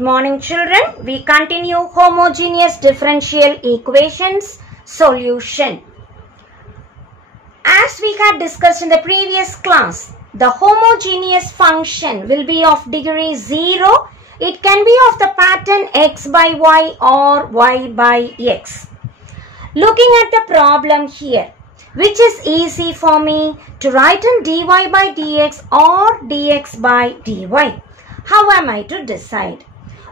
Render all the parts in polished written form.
Good morning children. We continue homogeneous differential equations solution. As we had discussed in the previous class, the homogeneous function will be of degree 0. It can be of the pattern x by y or y by x. Looking at the problem here, which is easy for me to write in dy by dx or dx by dy. How am I to decide?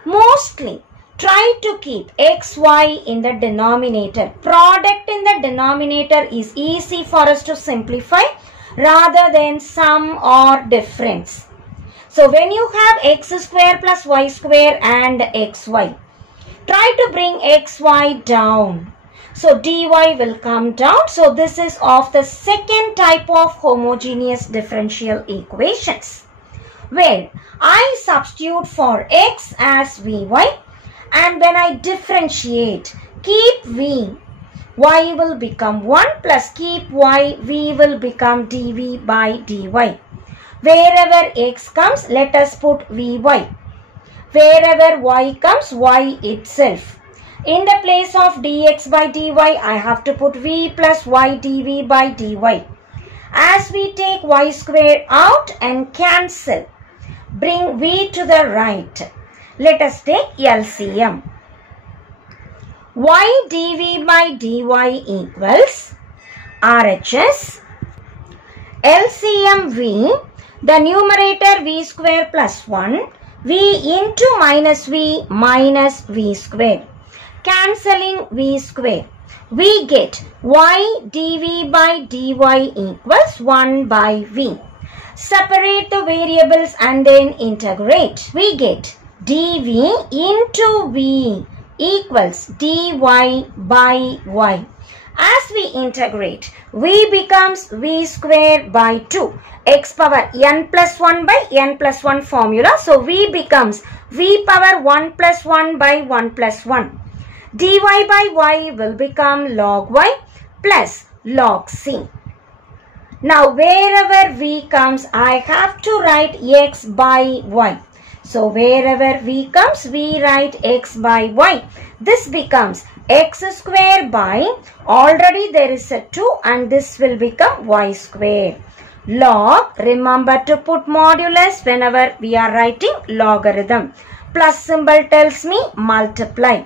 Mostly try to keep xy in the denominator. Product in the denominator is easy for us to simplify rather than sum or difference. So when you have x square plus y square and xy, try to bring xy down. So dy will come down. So this is of the second type of homogeneous differential equations, where I substitute for x as vy, and when I differentiate, keep v, y will become 1 plus keep y, v will become dv by dy. Wherever x comes, let us put vy. Wherever y comes, y itself. In the place of dx by dy, I have to put v plus y dv by dy. As we take y square out and cancel, bring v to the right. Let us take LCM. Y dv by dy equals RHS LCM v, the numerator v square plus 1, v into minus v square. Cancelling v square, we get y dv by dy equals 1 by v. Separate the variables and then integrate. We get dv into v equals dy by y. As we integrate, v becomes v square by 2. X power n plus 1 by n plus 1 formula. So v becomes v power 1 plus 1 by 1 plus 1. dy by y will become log y plus log c. Now wherever v comes, I have to write x by y. So wherever v comes, we write x by y. This becomes x square by, already there is a 2 and this will become y square. Log, remember to put modulus whenever we are writing logarithm. Plus symbol tells me multiply.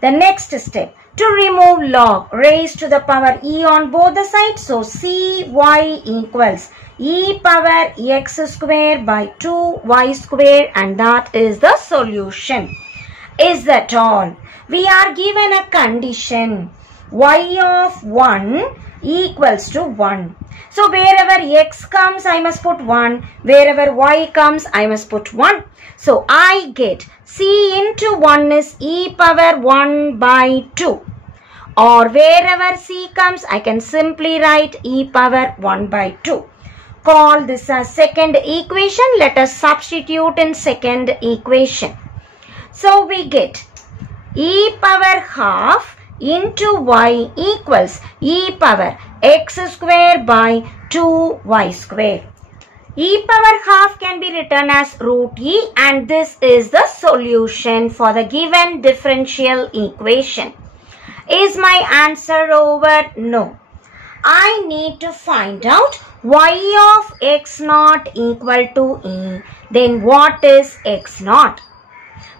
The next step, to remove log, raise to the power e on both the sides. So cy equals e power x square by 2y square, and that is the solution. Is that all? We are given a condition y of 1 equals to 1. So wherever x comes, I must put 1. Wherever y comes, I must put 1. So I get c into 1 is e power 1 by 2. Or wherever c comes, I can simply write e power 1 by 2. Call this as second equation. Let us substitute in second equation. So we get e power half into y equals e power x square by 2y square. E power half can be written as root e, and this is the solution for the given differential equation. Is my answer over? No. I need to find out y of x naught equal to e. Then what is x naught?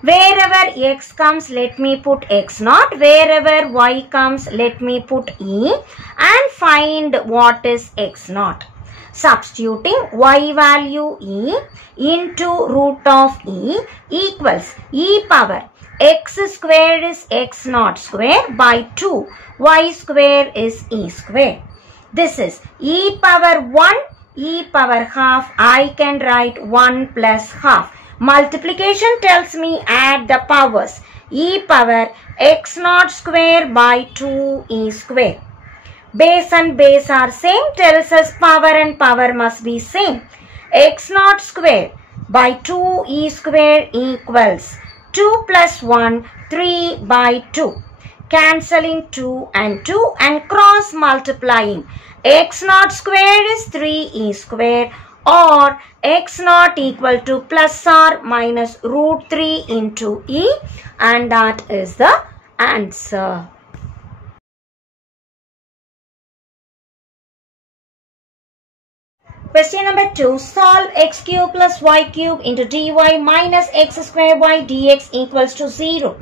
Wherever x comes, let me put x naught. Wherever y comes, let me put e, and find what is x naught. Substituting y value e into root of e equals e power x square is x naught square by 2 y square is e square. This is e power 1, e power half. I can write 1 plus half. Multiplication tells me add the powers. E power x naught square by 2e square. Base and base are same, tells us power and power must be same. X naught square by 2e square equals 2 plus 1, 3 by 2. Cancelling 2 and cross multiplying. X naught square is 3e square or x naught equal to plus or minus root 3 into e, and that is the answer. Question number 2. Solve x cube plus y cube into dy minus x square y dx equals to 0.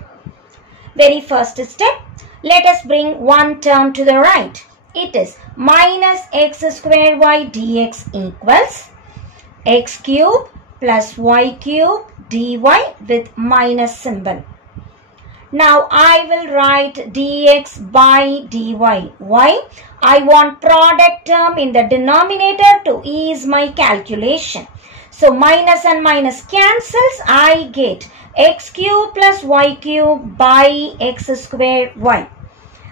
Very first step, let us bring one term to the right. It is minus x square y dx equals x cube plus y cube dy with minus symbol. Now I will write dx by dy. Why? I want product term in the denominator to ease my calculation. So minus and minus cancels. I get x cube plus y cube by x square y.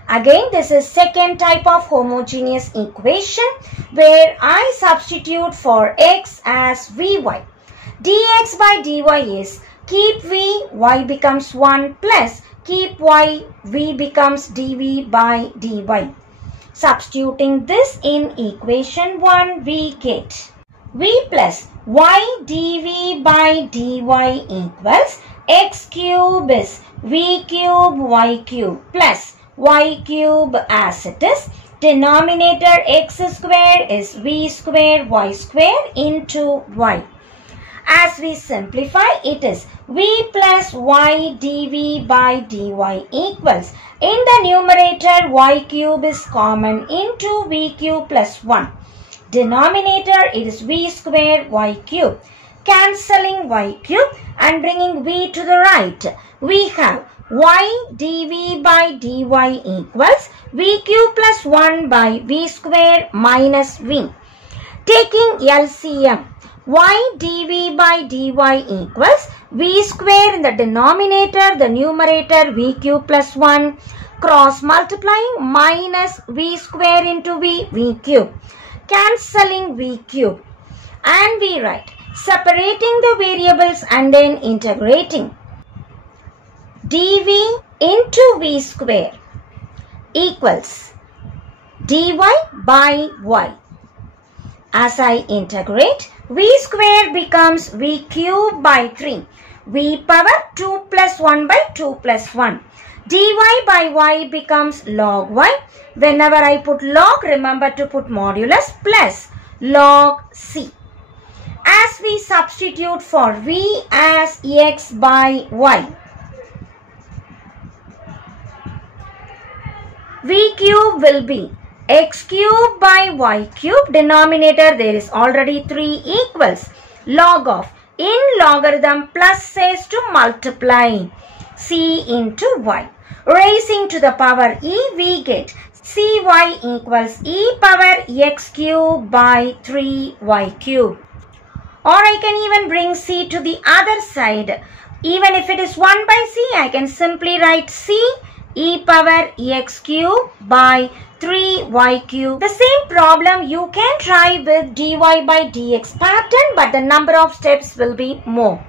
Again, this is second type of homogeneous equation where I substitute for x as vy. Dx by dy is keep v, y becomes 1 plus keep y, v becomes dv by dy. Substituting this in equation 1, we get v plus y dv by dy equals x cube is v cube y cube plus y cube as it is. Denominator x square is v square y square into y. As we simplify, it is v plus y dv by dy equals, in the numerator y cube is common into v cube plus 1. Denominator it is v square y cube. Cancelling y cube and bringing v to the right, we have y dv by dy equals v cube plus 1 by v square minus v. Taking LCM, y dv by dy equals v square in the denominator, the numerator v cube plus 1, cross multiplying minus v square into v cube, cancelling v cube, and we write separating the variables and then integrating. dv into v square equals dy by y. As I integrate, v square becomes v cube by 3, v power 2 plus 1 by 2 plus 1. dy by y becomes log y. Whenever I put log, remember to put modulus plus log c. As we substitute for v as x by y, v cube will be x cube by y cube, denominator there is already 3 equals log of, in logarithm plus says to multiply c into y. Raising to the power e, we get cy equals e power x cube by 3y cube. Or I can even bring c to the other side. Even if it is 1 by c, I can simply write c e power x cube by 3y cube. The same problem you can try with dy by dx pattern, but the number of steps will be more.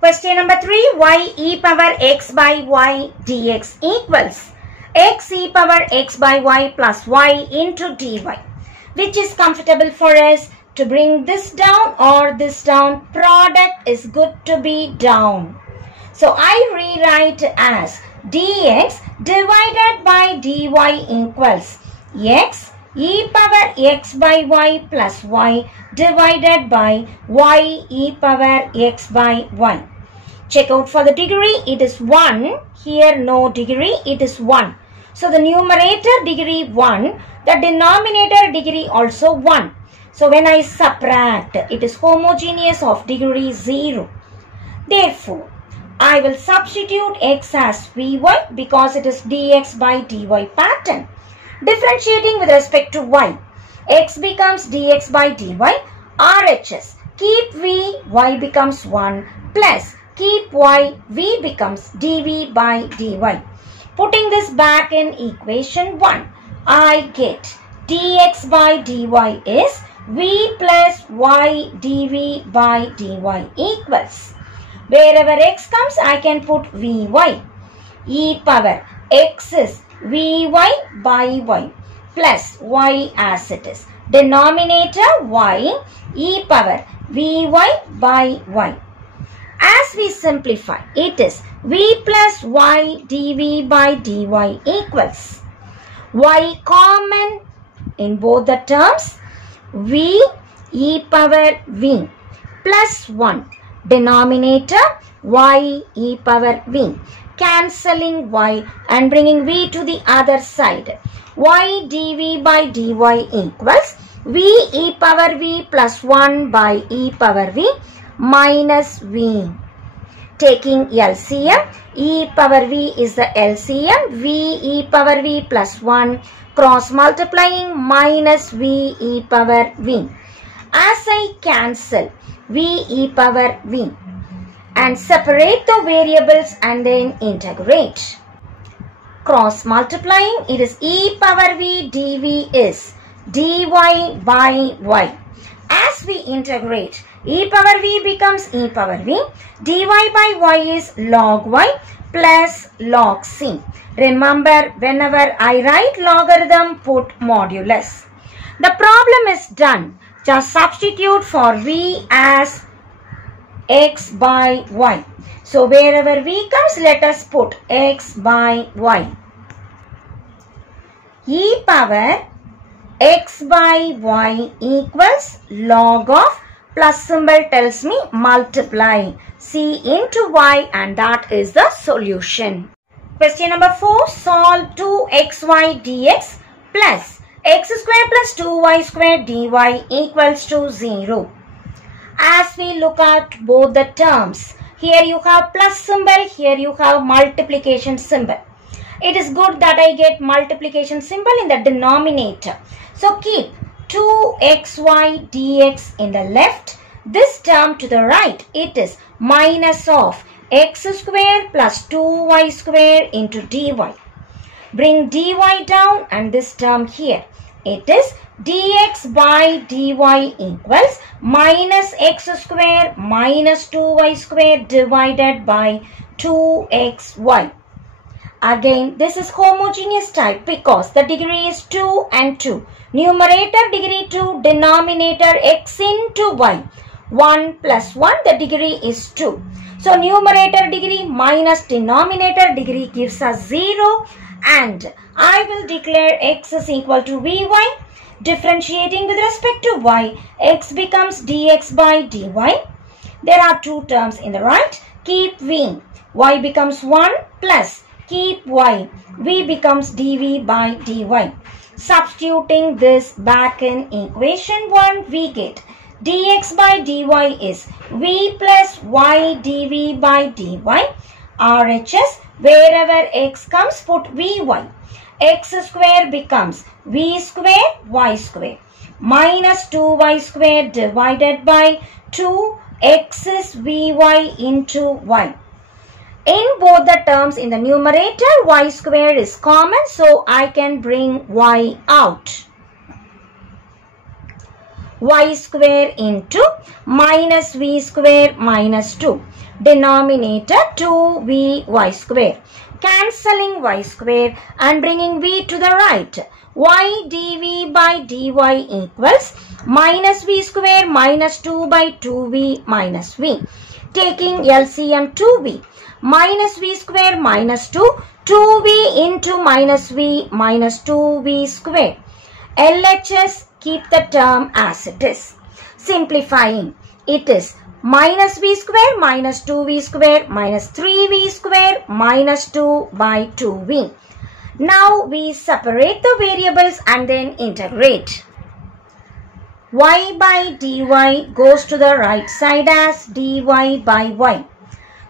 Question number 3, y e power x by y dx equals x e power x by y plus y into dy. Which is comfortable for us? To bring this down or this down, product is good to be down. So I rewrite as dx divided by dy equals x e power x by y plus y divided by y e power x by y. Check out for the degree, it is 1. Here no degree, it is 1. So the numerator degree 1, the denominator degree also 1. So when I subtract, it is homogeneous of degree 0. Therefore, I will substitute x as vy because it is dx by dy pattern. Differentiating with respect to y, x becomes dx by dy, RHS, keep v, y becomes 1 plus keep y, v becomes dv by dy. Putting this back in equation 1, I get dx by dy is v plus y dv by dy equals, wherever x comes I can put vy, e power x is vy by y plus y as it is. Denominator y e power vy by y. As we simplify, it is v plus y dv by dy equals y common in both the terms, v e power v plus 1, denominator y e power v, cancelling y and bringing v to the other side. Y dv by dy equals v e power v plus 1 by e power v minus v. Taking LCM, e power v is the LCM, v e power v plus 1, cross multiplying minus v e power v. As I cancel v e power v and separate the variables and then integrate. Cross multiplying, it is e power v dv is dy by y. As we integrate, e power v becomes e power v, dy by y is log y plus log c. Remember, whenever I write logarithm, put modulus. The problem is done. Just substitute for v as x by y. So wherever v comes, let us put x by y. E power x by y equals log of, plus symbol tells me multiply c into y, and that is the solution. Question number 4. Solve 2xy dx plus x square plus 2y square dy equals to 0. As we look at both the terms, here you have plus symbol, here you have multiplication symbol. It is good that I get multiplication symbol in the denominator. So keep 2xy dx in the left, this term to the right. It is minus of x square plus 2y square into dy. Bring dy down and this term here. It is dx by dy equals minus x square minus 2y square divided by 2xy. Again, this is homogeneous type because the degree is 2 and 2. Numerator degree 2, denominator x into y. 1 plus 1, the degree is 2. So numerator degree minus denominator degree gives us 0, and I will declare x is equal to vy. Differentiating with respect to y, x becomes dx by dy. There are two terms in the right. Keep v, y becomes 1 plus keep y, v becomes dv by dy. Substituting this back in equation 1, we get dx by dy is v plus y dv by dy. RHS, wherever x comes, put vy. X square becomes v square y square minus 2y square divided by 2x is vy into y. In both the terms in the numerator, y square is common, so I can bring y out. Y square into minus v square minus 2. Denominator 2vy square. Cancelling y square and bringing v to the right. Y dv by dy equals minus v square minus 2 by 2v minus v. Taking LCM 2v. Minus v square minus 2, 2v into minus v minus 2v square. LHS, keep the term as it is. Simplifying, it is minus v square minus 2v square minus 3v square minus 2 by 2v. Now we separate the variables and then integrate. Y by dy goes to the right side as dy by y.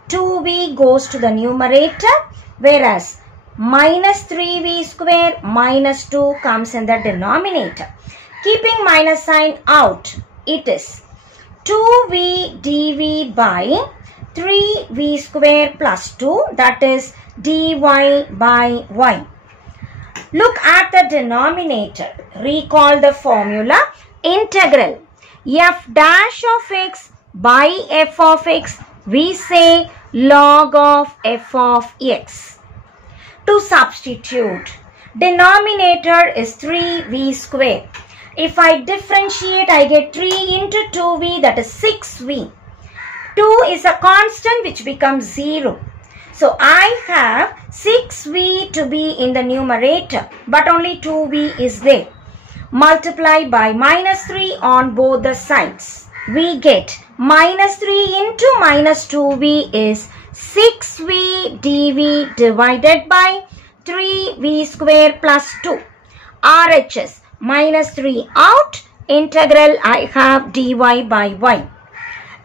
2v goes to the numerator, whereas minus 3v square minus 2 comes in the denominator. Keeping minus sign out, it is 2v dv by 3v square plus 2, that is dy by y. Look at the denominator. Recall the formula. Integral f dash of x by f of x, we say log of f of x. To substitute, denominator is 3v square. If I differentiate, I get 3 into 2v, that is 6v. 2 is a constant which becomes 0. So I have 6v to be in the numerator, but only 2v is there. Multiply by minus 3 on both the sides. We get minus 3 into minus 2v is 6v dv divided by 3v square plus 2. RHS minus 3 out. Integral I have dy by y.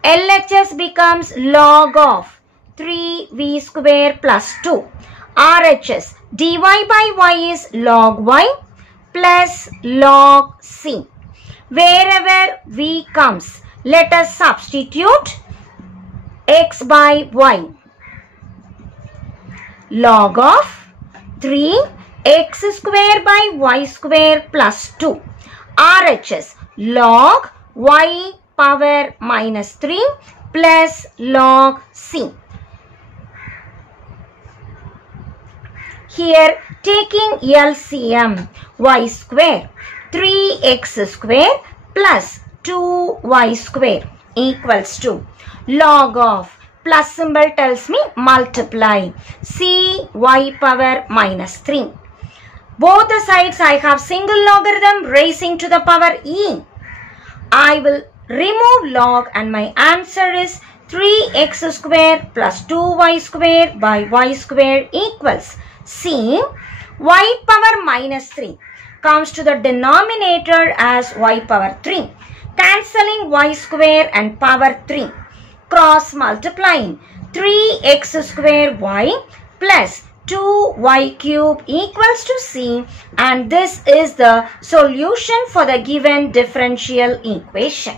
LHS becomes log of 3v square plus 2. RHS dy by y is log y plus log c. Wherever v comes, let us substitute x by y. Log of 3x square by y square plus 2. RHS log y power minus 3 plus log c. Here taking LCM, y square, 3x square plus 2y square equals to log of, plus symbol tells me multiply, c y power minus 3. Both the sides I have single logarithm raising to the power e. I will remove log and my answer is 3x square plus 2y square by y square equals c. Y power minus 3 comes to the denominator as y power 3. Cancelling y square and power 3. Cross multiplying 3x square y plus 2y cube equals to c, and this is the solution for the given differential equation.